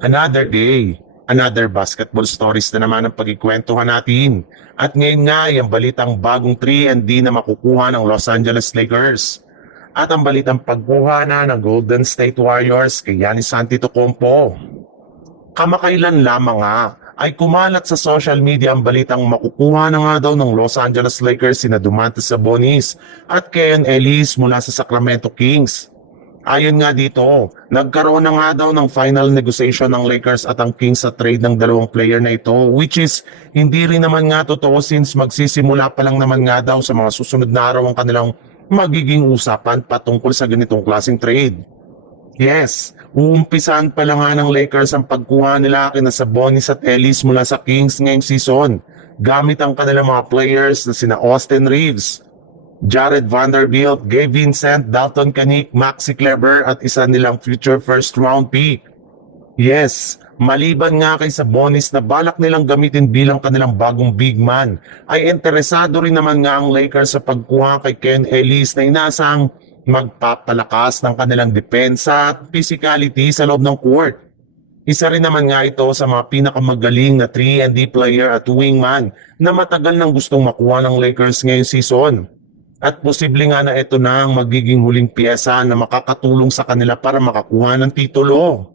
Another day, another basketball stories na naman ang pagkikwentuhan natin. At ngayon nga ay ang balitang bagong 3-and-D na makukuha ng Los Angeles Lakers. At ang balitang pagkuha na ng Golden State Warriors kay Giannis Antetokounmpo. Kamakailan lamang nga ay kumalat sa social media ang balitang makukuha na nga daw ng Los Angeles Lakers sina Domantas Sabonis at Keon Ellis mula sa Sacramento Kings. Ayon nga dito, nagkaroon na nga daw ng final negotiation ng Lakers at ang Kings sa trade ng dalawang player na ito, which is hindi rin naman nga totoo since magsisimula pa lang naman nga daw sa mga susunod na araw ang kanilang magiging usapan patungkol sa ganitong klaseng trade. Yes, uumpisan pa lang nga ng Lakers ang pagkuha nila kina Sabonis at Ellis mula sa Kings ngayong season gamit ang kanilang mga players na sina Austin Reeves, Jared Vanderbilt, Gabe Vincent, Dalton Kanick, Maxi Kleber at isa nilang future first round pick. Yes, maliban nga kay Sabonis na balak nilang gamitin bilang kanilang bagong big man, ay interesado rin naman nga ang Lakers sa pagkuha kay Ken Ellis na inasang magpapalakas ng kanilang depensa at physicality sa loob ng court. Isa rin naman nga ito sa mga pinakamagaling na 3-and-D player at wingman na matagal nang gustong makuha ng Lakers ngayong season. At posible nga na ito na ang magiging huling piyesa na makakatulong sa kanila para makakuha ng titulo.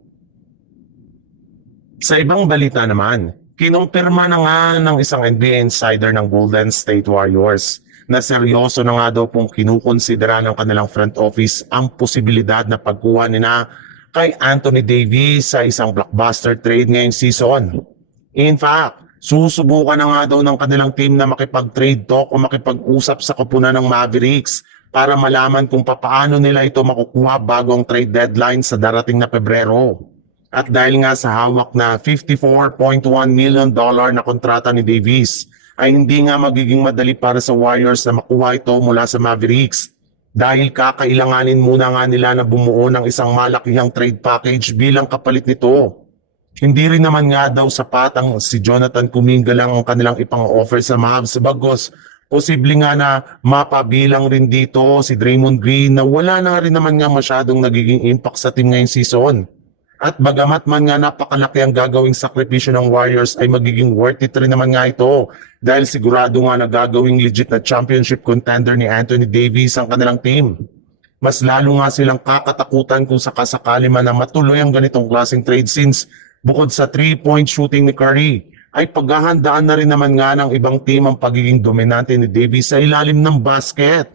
Sa ibang balita naman, kinumpirma na nga ng isang NBA insider ng Golden State Warriors na seryoso na nga daw pong kinukonsidera ng kanilang front office ang posibilidad na pagkuha nila kay Anthony Davis sa isang blockbuster trade ngayong season. In fact, susubukan na nga daw ng kanilang team na makipag-trade talk o makipag-usap sa koponan ng Mavericks para malaman kung papaano nila ito makukuha bago ang trade deadline sa darating na Pebrero. At dahil nga sa hawak na $54.1 million na kontrata ni Davis, ay hindi nga magiging madali para sa Warriors na makuha ito mula sa Mavericks dahil kakailanganin muna nga nila na bumuo ng isang malakihang trade package bilang kapalit nito. Hindi rin naman nga daw sapat ang si Jonathan Kuminga lang ang kanilang ipang-offer sa Mavs bagos posible nga na mapabilang rin dito si Draymond Green na wala na rin naman nga masyadong nagiging impact sa team ngayong season. At bagamat man nga napakalaki ang gagawing sakripisyo ng Warriors ay magiging worth it rin naman nga ito dahil sigurado nga na gagawing legit na championship contender ni Anthony Davis ang kanilang team. Mas lalo nga silang kakatakutan kung sakasakali man na matuloy ang ganitong klaseng trade since bukod sa 3-point shooting ni Curry ay paghahandaan na rin naman nga ng ibang team ang pagiging dominante ni Davis sa ilalim ng basket.